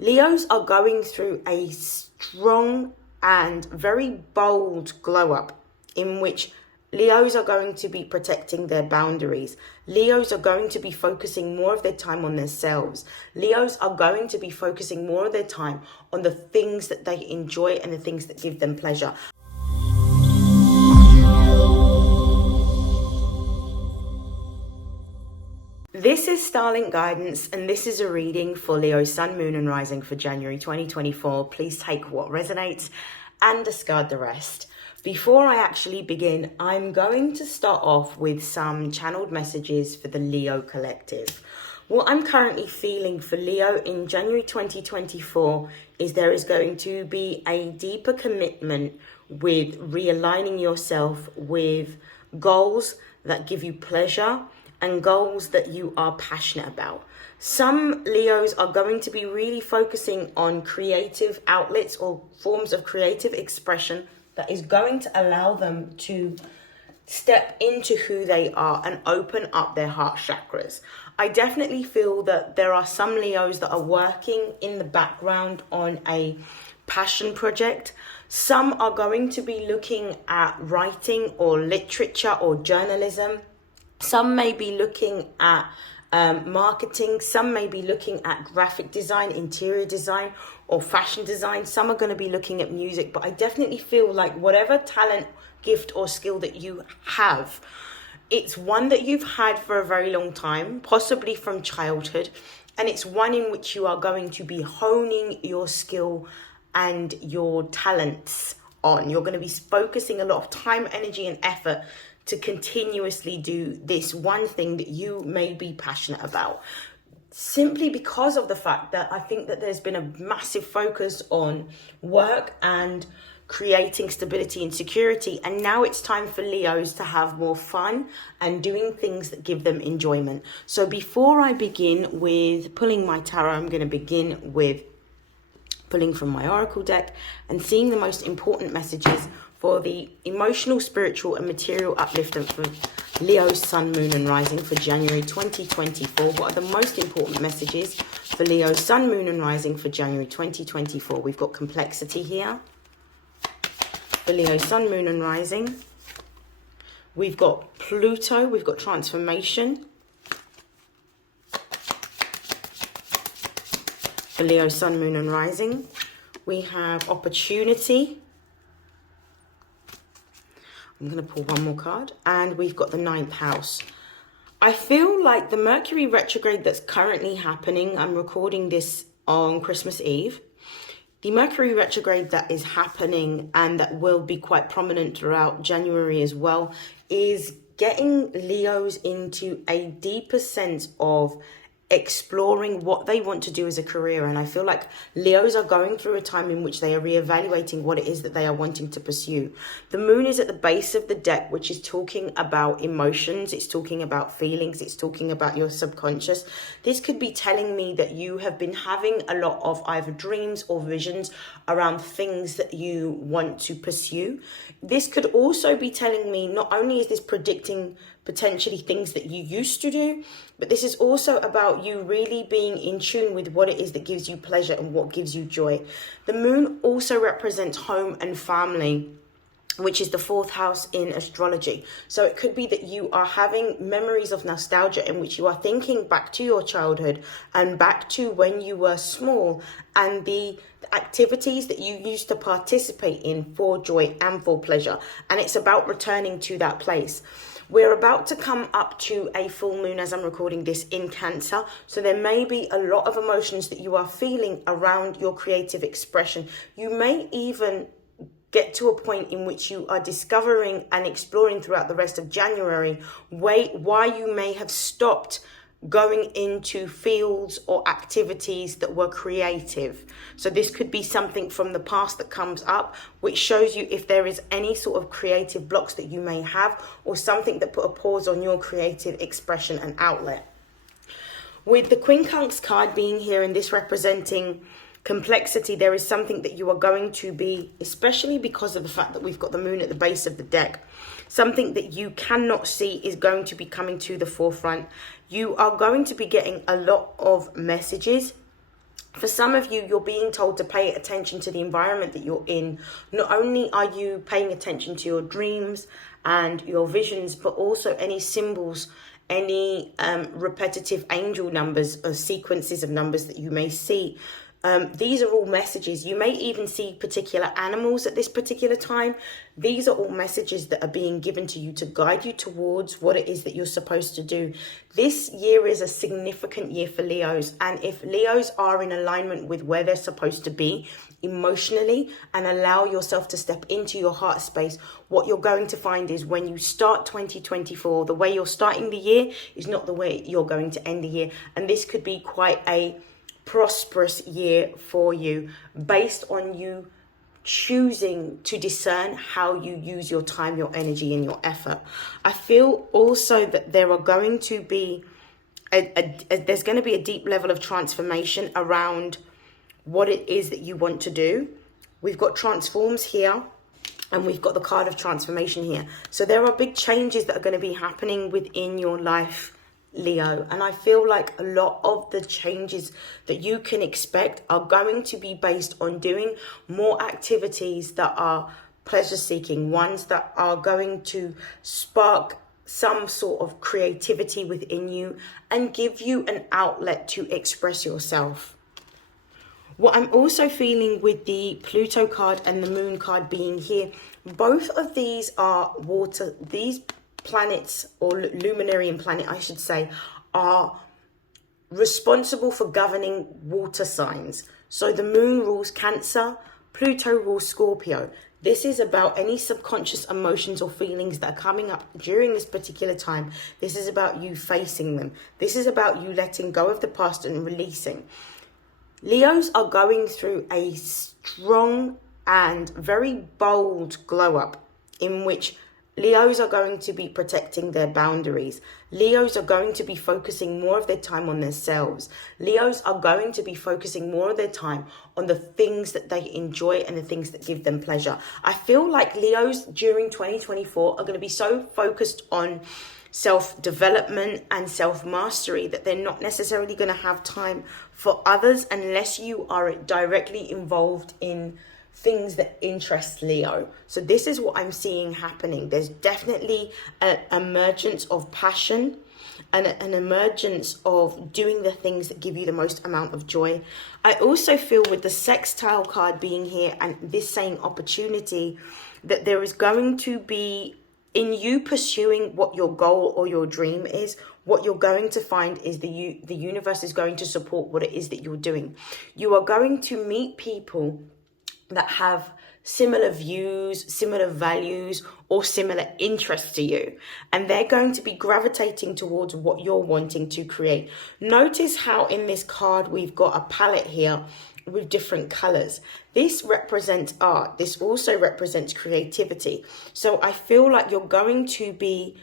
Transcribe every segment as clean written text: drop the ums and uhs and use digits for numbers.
Leos are going through a strong and very bold glow up in which Leos are going to be protecting their boundaries. Leos are going to be focusing more of their time on themselves. Leos are going to be focusing more of their time on the things that they enjoy and the things that give them pleasure. This is StarLink guidance, and this is a reading for Leo Sun, Moon and Rising for January 2024. Please take what resonates and discard the rest. Before I actually begin, I'm going to start off with some channeled messages for the Leo collective. What I'm currently feeling for Leo in January 2024 is there is going to be a deeper commitment with realigning yourself with goals that give you pleasure and goals that you are passionate about. Some Leos are going to be really focusing on creative outlets or forms of creative expression that is going to allow them to step into who they are and open up their heart chakras. I definitely feel that there are some Leos that are working in the background on a passion project. Some are going to be looking at writing or literature or journalism. Some may be looking at marketing. Some may be looking at graphic design, interior design, or fashion design. Some are going to be looking at music. But I definitely feel like whatever talent, gift, or skill that you have, it's one that you've had for a very long time, possibly from childhood. And it's one in which you are going to be honing your skill and your talents on. You're going to be focusing a lot of time, energy, and effort to continuously do this one thing that you may be passionate about. Simply because of the fact that I think that there's been a massive focus on work and creating stability and security. And now it's time for Leos to have more fun and doing things that give them enjoyment. So before I begin with pulling my tarot, I'm going to begin with pulling from my oracle deck and seeing the most important messages for the emotional, spiritual and material upliftment for Leo, Sun, Moon and Rising for January 2024. What are the most important messages for Leo, Sun, Moon and Rising for January 2024? We've got complexity here for Leo, Sun, Moon and Rising. We've got Pluto, we've got transformation for Leo, Sun, Moon and Rising. We have opportunity. I'm going to pull one more card. And we've got the 9th house. I feel like the Mercury retrograde that's currently happening, I'm recording this on Christmas Eve. The Mercury retrograde that is happening and that will be quite prominent throughout January as well is getting Leos into a deeper sense of exploring what they want to do as a career. And I feel like Leos are going through a time in which they are reevaluating what it is that they are wanting to pursue. The moon is at the base of the deck, which is talking about emotions. It's talking about feelings. It's talking about your subconscious. This could be telling me that you have been having a lot of either dreams or visions around things that you want to pursue. This could also be telling me, not only is this predicting potentially things that you used to do, but this is also about you really being in tune with what it is that gives you pleasure and what gives you joy. The moon also represents home and family, which is the 4th house in astrology. So it could be that you are having memories of nostalgia in which you are thinking back to your childhood and back to when you were small and the activities that you used to participate in for joy and for pleasure. And it's about returning to that place. We're about to come up to a full moon as I'm recording this in Cancer. So there may be a lot of emotions that you are feeling around your creative expression. You may even get to a point in which you are discovering and exploring throughout the rest of January why you may have stopped going into fields or activities that were creative. So this could be something from the past that comes up, which shows you if there is any sort of creative blocks that you may have or something that put a pause on your creative expression and outlet. With the Quincunx card being here and this representing complexity, there is something that you are going to be, especially because of the fact that we've got the moon at the base of the deck, something that you cannot see is going to be coming to the forefront. You are going to be getting a lot of messages For some of you, you're being told to pay attention to the environment that you're in. Not only are you paying attention to your dreams and your visions, but also any symbols, any repetitive angel numbers or sequences of numbers that you may see. These are all messages. You may even see particular animals at this particular time. These are all messages that are being given to you to guide you towards what it is that you're supposed to do. This year is a significant year for Leos. And if Leos are in alignment with where they're supposed to be emotionally and allow yourself to step into your heart space, what you're going to find is when you start 2024, the way you're starting the year is not the way you're going to end the year. And this could be quite a prosperous year for you based on you choosing to discern how you use your time, your energy, and your effort. I feel also that there are going to be there's going to be a deep level of transformation around what it is that you want to do. We've got transforms here, and we've got the card of transformation here. So there are big changes that are going to be happening within your life, Leo, and I feel like a lot of the changes that you can expect are going to be based on doing more activities that are pleasure seeking, ones that are going to spark some sort of creativity within you and give you an outlet to express yourself. What I'm also feeling with the Pluto card and the Moon card being here, both of these are water. These planets, or luminary and planet I should say, are responsible for governing water signs. So the Moon rules Cancer, Pluto rules Scorpio. This is about any subconscious emotions or feelings that are coming up during this particular time. This is about you facing them. This is about you letting go of the past and releasing. Leos are going through a strong and very bold glow up in which Leos are going to be protecting their boundaries. Leos are going to be focusing more of their time on themselves. Leos are going to be focusing more of their time on the things that they enjoy and the things that give them pleasure. I feel like Leos during 2024 are going to be so focused on self-development and self-mastery that they're not necessarily going to have time for others unless you are directly involved in things that interest Leo. So this is what I'm seeing happening. There's definitely an emergence of passion and an emergence of doing the things that give you the most amount of joy. I also feel with the sextile card being here and this saying opportunity, that there is going to be, in you pursuing what your goal or your dream is, what you're going to find is the universe is going to support what it is that you're doing. You are going to meet people that have similar views, similar values, or similar interests to you. And they're going to be gravitating towards what you're wanting to create. Notice how in this card we've got a palette here with different colors. This represents art. This also represents creativity. So I feel like you're going to be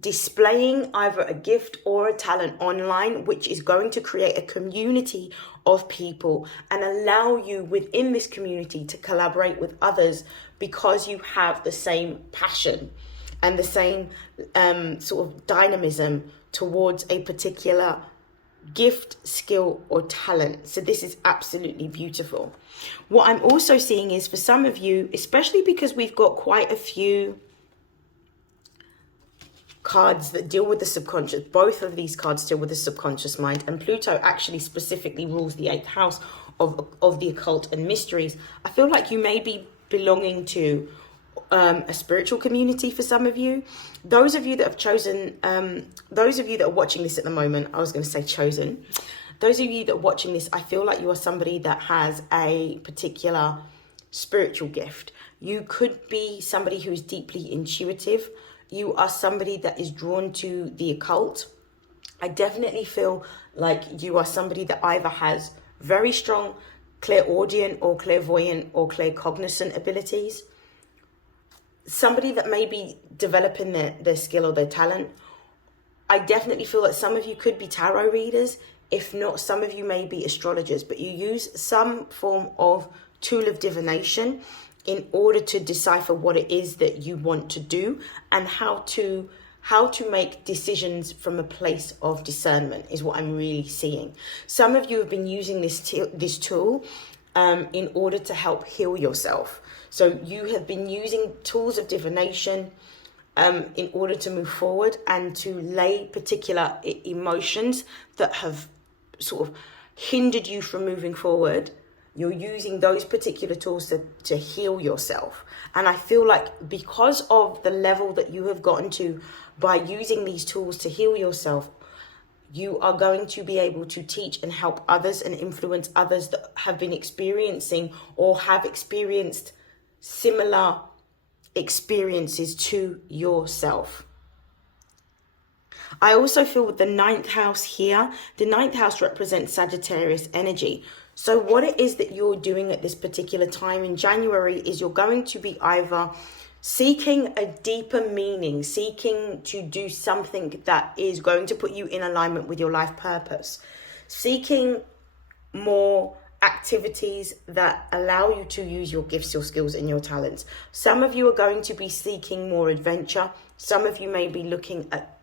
displaying either a gift or a talent online, which is going to create a community of people and allow you within this community to collaborate with others because you have the same passion and the same sort of dynamism towards a particular gift, skill, or talent. So this is absolutely beautiful. What I'm also seeing is for some of you, especially because we've got quite a few cards that deal with the subconscious. Both of these cards deal with the subconscious mind, and Pluto actually specifically rules the 8th house of the occult and mysteries. I feel like you may be belonging to a spiritual community for some of you. Those of you that have chosen, those of you that are watching this at the moment, I was going to say chosen. Those of you that are watching this, I feel like you are somebody that has a particular spiritual gift. You could be somebody who is deeply intuitive. You are somebody that is drawn to the occult. I definitely feel like you are somebody that either has very strong clairaudient or clairvoyant or claircognizant abilities. Somebody that may be developing their skill or their talent. I definitely feel that some of you could be tarot readers. If not, some of you may be astrologers, but you use some form of tool of divination in order to decipher what it is that you want to do and how to how to make decisions from a place of discernment is what I'm really seeing. Some of you have been using this tool in order to help heal yourself. So you have been using tools of divination in order to move forward and to lay particular emotions that have sort of hindered you from moving forward. You're using those particular tools to heal yourself. And I feel like because of the level that you have gotten to by using these tools to heal yourself, you are going to be able to teach and help others and influence others that have been experiencing or have experienced similar experiences to yourself. I also feel with the 9th house here, the 9th house represents Sagittarius energy. So what it is that you're doing at this particular time in January is you're going to be either seeking a deeper meaning, seeking to do something that is going to put you in alignment with your life purpose, seeking more activities that allow you to use your gifts, your skills, and your talents. Some of you are going to be seeking more adventure. Some of you may be looking at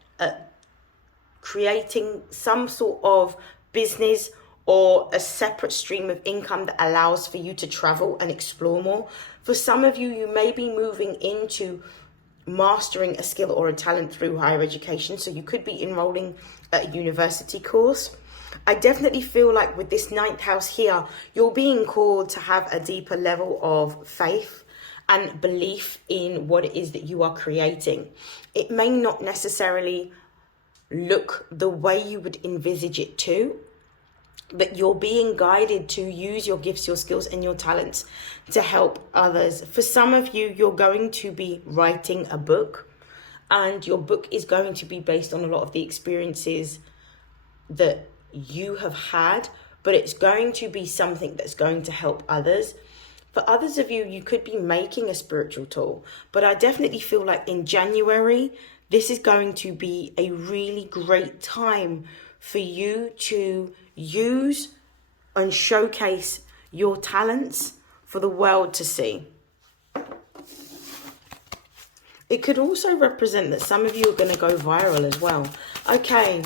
creating some sort of business or a separate stream of income that allows for you to travel and explore more. For some of you, you may be moving into mastering a skill or a talent through higher education. So you could be enrolling at a university course. I definitely feel like with this 9th house here, you're being called to have a deeper level of faith and belief in what it is that you are creating. It may not necessarily look the way you would envisage it to, but you're being guided to use your gifts, your skills, and your talents to help others. For some of you, you're going to be writing a book, and your book is going to be based on a lot of the experiences that you have had, but it's going to be something that's going to help others. For others of you, you could be making a spiritual tool, but I definitely feel like in January, this is going to be a really great time for you to use and showcase your talents for the world to see. It could also represent that some of you are going to go viral as well. Okay.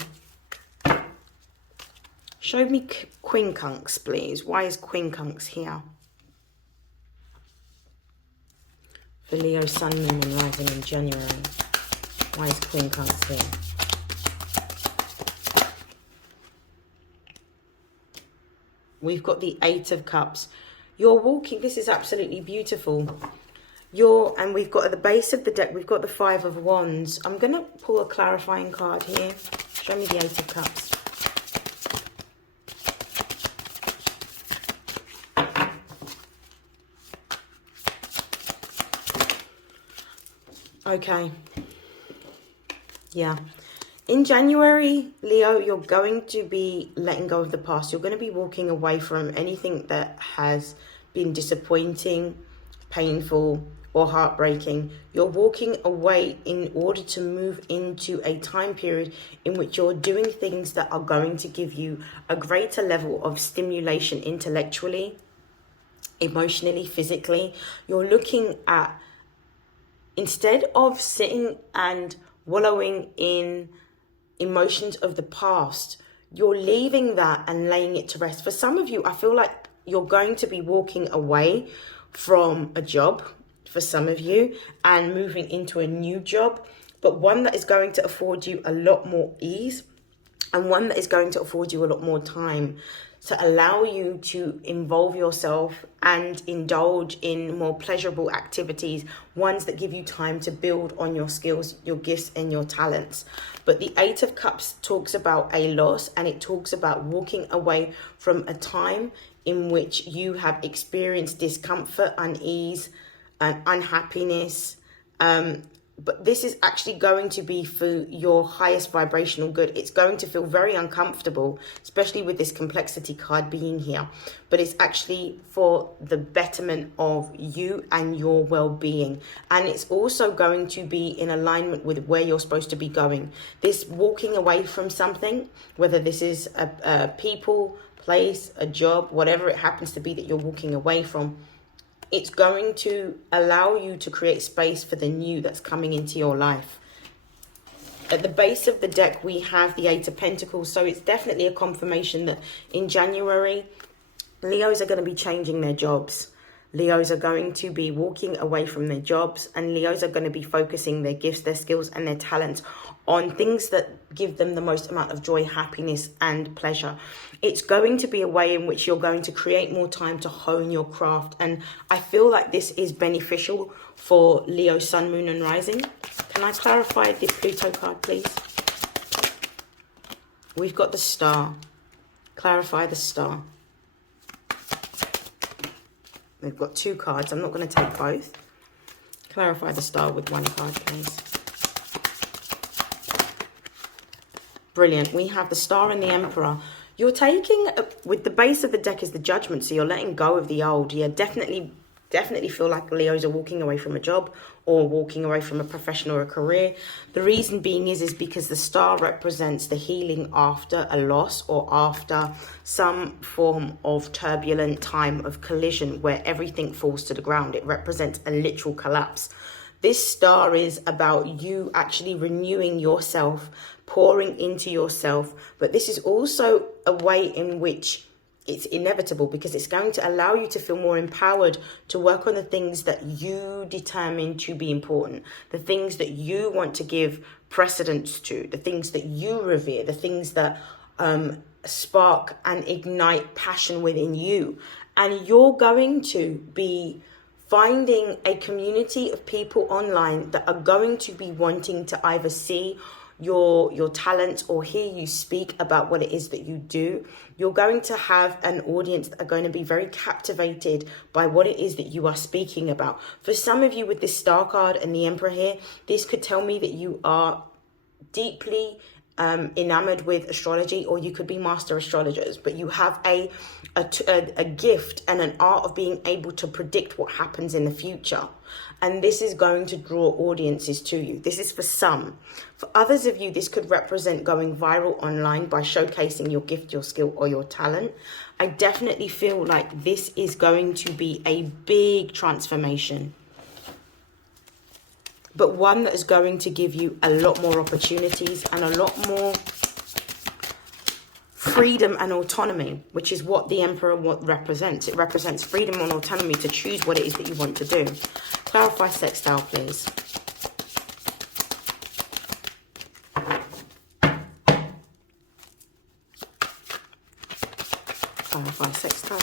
Show me quincunx, please. Why is quincunx here? For Leo, Sun, Moon and Rising in January. Why is quincunx here? We've got the 8 of Cups. You're walking. This is absolutely beautiful. And we've got at the base of the deck, we've got the 5 of Wands. I'm going to pull a clarifying card here. Show me the 8 of Cups. Okay. Yeah. In January, Leo, you're going to be letting go of the past. You're going to be walking away from anything that has been disappointing, painful, or heartbreaking. You're walking away in order to move into a time period in which you're doing things that are going to give you a greater level of stimulation intellectually, emotionally, physically. You're looking at, instead of sitting and wallowing in emotions of the past, you're leaving that and laying it to rest. For some of you, I feel like you're going to be walking away from a job, for some of you, and moving into a new job, but one that is going to afford you a lot more ease and one that is going to afford you a lot more time to allow you to involve yourself and indulge in more pleasurable activities, ones that give you time to build on your skills, your gifts, and your talents. But the 8 of Cups talks about a loss, and it talks about walking away from a time in which you have experienced discomfort, unease, and unhappiness. But this is actually going to be for your highest vibrational good. It's going to feel very uncomfortable, especially with this complexity card being here. But it's actually for the betterment of you and your well-being. And it's also going to be in alignment with where you're supposed to be going. This walking away from something, whether this is a people, place, a job, whatever it happens to be that you're walking away from, it's going to allow you to create space for the new that's coming into your life. At the base of the deck, we have the Eight of Pentacles. So it's definitely a confirmation that in January, Leos are going to be changing their jobs. Leos are going to be walking away from their jobs, and Leos are going to be focusing their gifts, their skills and their talents on things that give them the most amount of joy, happiness and pleasure. It's going to be a way in which you're going to create more time to hone your craft. And I feel like this is beneficial for Leo, Sun, Moon and Rising. Can I clarify this Pluto card, please? We've got the Star. Clarify the Star. We've got two cards. I'm not going to take both. Clarify the Star with one card, please. Brilliant. We have the Star and the Emperor. You're taking, with the base of the deck is the Judgment, so you're letting go of the old. Yeah, definitely feel like Leos are walking away from a job or walking away from a profession or a career. The reason being is because the Star represents the healing after a loss or after some form of turbulent time of collision where everything falls to the ground. It represents a literal collapse. This Star is about you actually renewing yourself, pouring into yourself. But this is also a way in which it's inevitable, because it's going to allow you to feel more empowered to work on the things that you determine to be important, the things that you want to give precedence to, the things that you revere, the things that spark and ignite passion within you. And you're going to be finding a community of people online that are going to be wanting to either see your talents or hear you speak about what it is that you do. You're going to have an audience that are going to be very captivated by what it is that you are speaking about. For some of you with this Star card and the Emperor here, this could tell me that you are deeply enamored with astrology, or you could be master astrologers, but you have a gift and an art of being able to predict what happens in the future. And this is going to draw audiences to you. This is for some. For others of you, this could represent going viral online by showcasing your gift, your skill, or your talent. I definitely feel like this is going to be a big transformation, but one that is going to give you a lot more opportunities and a lot more freedom and autonomy, which is what the Emperor represents. It represents freedom and autonomy to choose what it is that you want to do. Clarify sextile, please. Clarify sextile.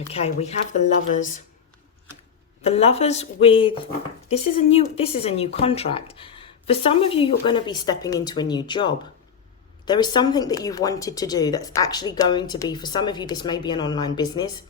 Okay, we have the Lovers. The Lovers with, this is a new contract. For some of you, you're going to be stepping into a new job. There is something that you've wanted to do that's actually going to be, for some of you, this may be an online business,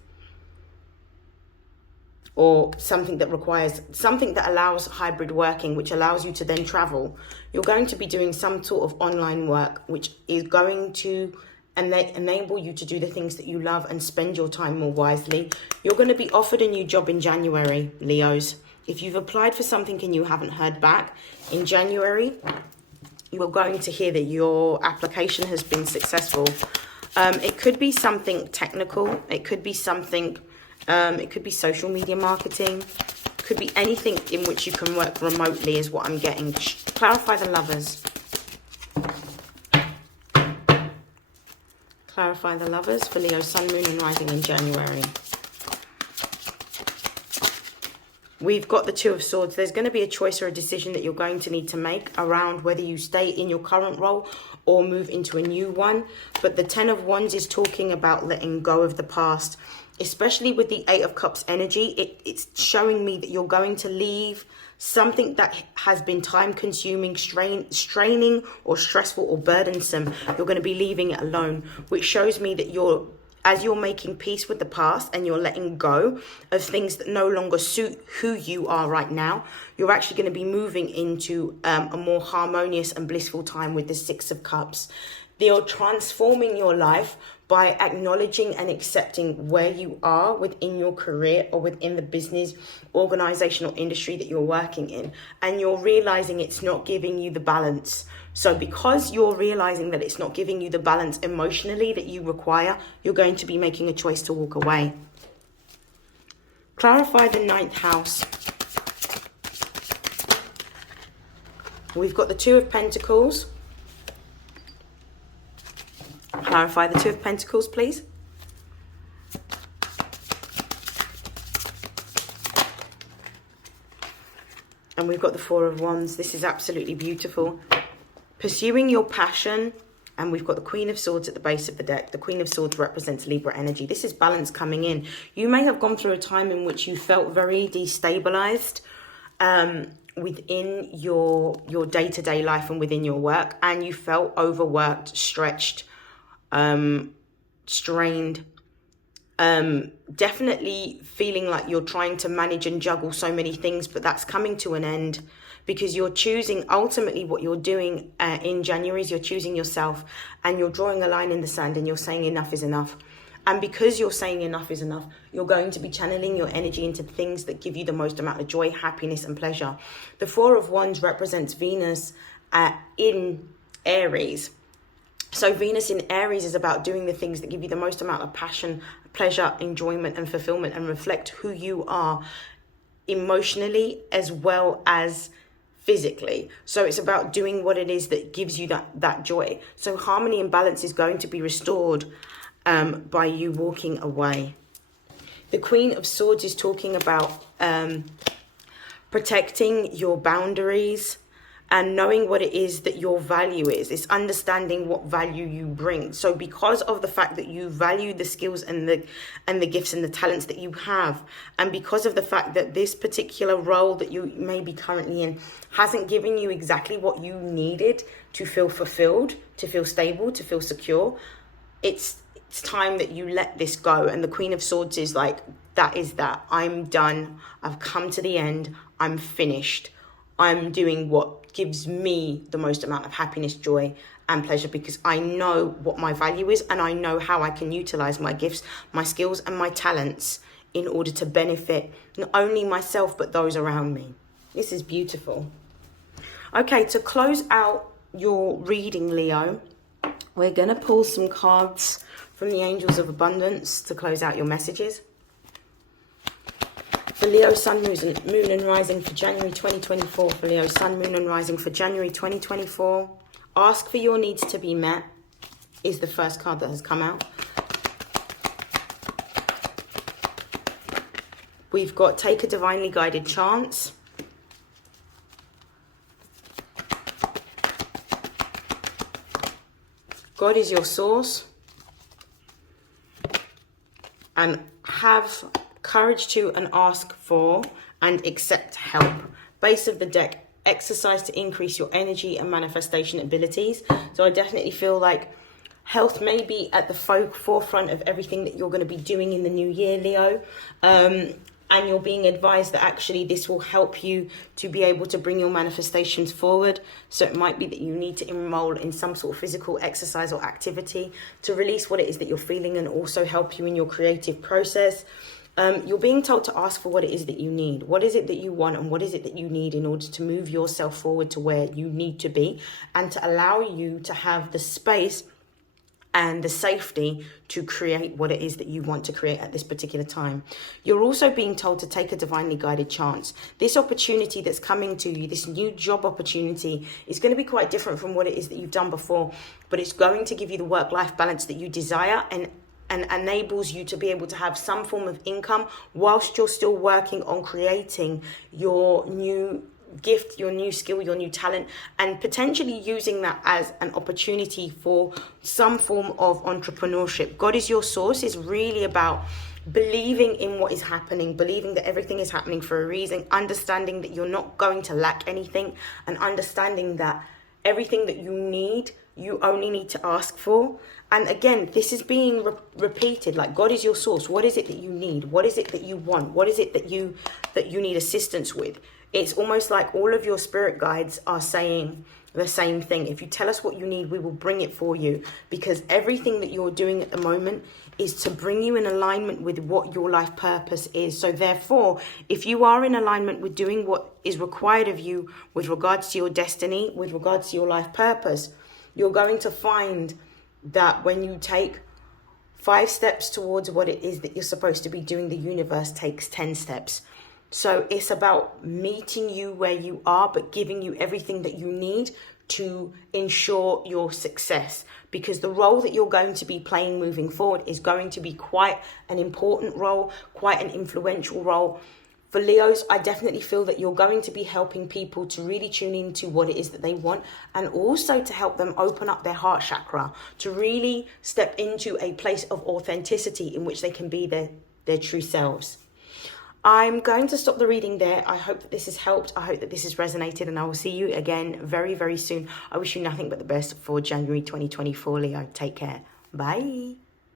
or something that requires, something that allows hybrid working, which allows you to then travel. You're going to be doing some sort of online work, which is going to enable you to do the things that you love and spend your time more wisely. You're going to be offered a new job in January, Leos. If you've applied for something and you haven't heard back, in January, you're going to hear that your application has been successful. It could be something technical. It could be something, it could be social media marketing. It could be anything in which you can work remotely is what I'm getting. Clarify the Lovers. Clarify the Lovers for Leo, Sun, Moon and Rising in January. We've got the Two of Swords. There's going to be a choice or a decision that you're going to need to make around whether you stay in your current role or move into a new one. But the Ten of Wands is talking about letting go of the past, especially with the Eight of Cups energy. It's showing me that you're going to leave something that has been time-consuming, straining or stressful or burdensome. You're going to be leaving it alone, which shows me that as you're making peace with the past and you're letting go of things that no longer suit who you are right now, you're actually going to be moving into a more harmonious and blissful time with the Six of Cups. You're transforming your life by acknowledging and accepting where you are within your career or within the business, organization, or industry that you're working in. And you're realizing it's not giving you the balance. So because you're realizing that it's not giving you the balance emotionally that you require, you're going to be making a choice to walk away. Clarify the 9th house. We've got the 2 of Pentacles. Clarify the 2 of Pentacles, please. And we've got the 4 of Wands. This is absolutely beautiful. Pursuing your passion. And we've got the Queen of Swords at the base of the deck. The Queen of Swords represents Libra energy. This is balance coming in. You may have gone through a time in which you felt very destabilized within your day-to-day life and within your work. And you felt overworked, stretched, strained, definitely feeling like you're trying to manage and juggle so many things, but that's coming to an end because you're choosing, ultimately what you're doing in January is you're choosing yourself and you're drawing a line in the sand and you're saying enough is enough. And because you're saying enough is enough, you're going to be channeling your energy into things that give you the most amount of joy, happiness, and pleasure. The 4 of Wands represents Venus in Aries. So Venus in Aries is about doing the things that give you the most amount of passion, pleasure, enjoyment, and fulfillment, and reflect who you are emotionally as well as physically. So it's about doing what it is that gives you that joy. So harmony and balance is going to be restored by you walking away. The Queen of Swords is talking about protecting your boundaries and knowing what it is that your value is. It's understanding what value you bring. So because of the fact that you value the skills and the gifts and the talents that you have, and because of the fact that this particular role that you may be currently in hasn't given you exactly what you needed to feel fulfilled, to feel stable, to feel secure, it's time that you let this go. And the Queen of Swords is like, that is that. I'm done. I've come to the end. I'm finished. I'm doing what gives me the most amount of happiness, joy, and pleasure because I know what my value is and I know how I can utilize my gifts, my skills, and my talents in order to benefit not only myself but those around me. This is beautiful. Okay, to close out your reading, Leo, we're going to pull some cards from the Angels of Abundance to close out your messages. For Leo, Sun, Moon and Rising for January 2024. For Leo, Sun, Moon and Rising for January 2024. Ask for your needs to be met is the first card that has come out. We've got Take a Divinely Guided Chance. God is your source. And have courage to and ask for and accept help. Base of the deck, exercise to increase your energy and manifestation abilities. So I definitely feel like health may be at the forefront of everything that you're going to be doing in the new year, Leo. And you're being advised that actually this will help you to be able to bring your manifestations forward. So it might be that you need to enroll in some sort of physical exercise or activity to release what it is that you're feeling and also help you in your creative process. You're being told to ask for what it is that you need. What is it that you want and what is it that you need in order to move yourself forward to where you need to be and to allow you to have the space and the safety to create what it is that you want to create at this particular time. You're also being told to take a divinely guided chance. This opportunity that's coming to you, this new job opportunity, is going to be quite different from what it is that you've done before, but it's going to give you the work-life balance that you desire and enables you to be able to have some form of income whilst you're still working on creating your new gift, your new skill, your new talent, and potentially using that as an opportunity for some form of entrepreneurship. God is your source is really about believing in what is happening, believing that everything is happening for a reason, understanding that you're not going to lack anything, and understanding that everything that you need, you only need to ask for. And again, this is being repeated, like God is your source. What is it that you need? What is it that you want? What is it that you need assistance with? it's almost like all of your spirit guides are saying the same thing. If you tell us what you need, we will bring it for you, because everything that you're doing at the moment is to bring you in alignment with what your life purpose is. So therefore, if you are in alignment with doing what is required of you with regards to your destiny, with regards to your life purpose, you're going to find that when you take 5 steps towards what it is that you're supposed to be doing, the universe takes 10 steps. So it's about meeting you where you are, but giving you everything that you need to ensure your success. Because the role that you're going to be playing moving forward is going to be quite an important role, quite an influential role. For Leos, I definitely feel that you're going to be helping people to really tune into what it is that they want, and also to help them open up their heart chakra, to really step into a place of authenticity in which they can be their true selves. I'm going to stop the reading there. I hope that this has helped. I hope that this has resonated, and I will see you again very, very soon. I wish you nothing but the best for January 2024, Leo. Take care. Bye.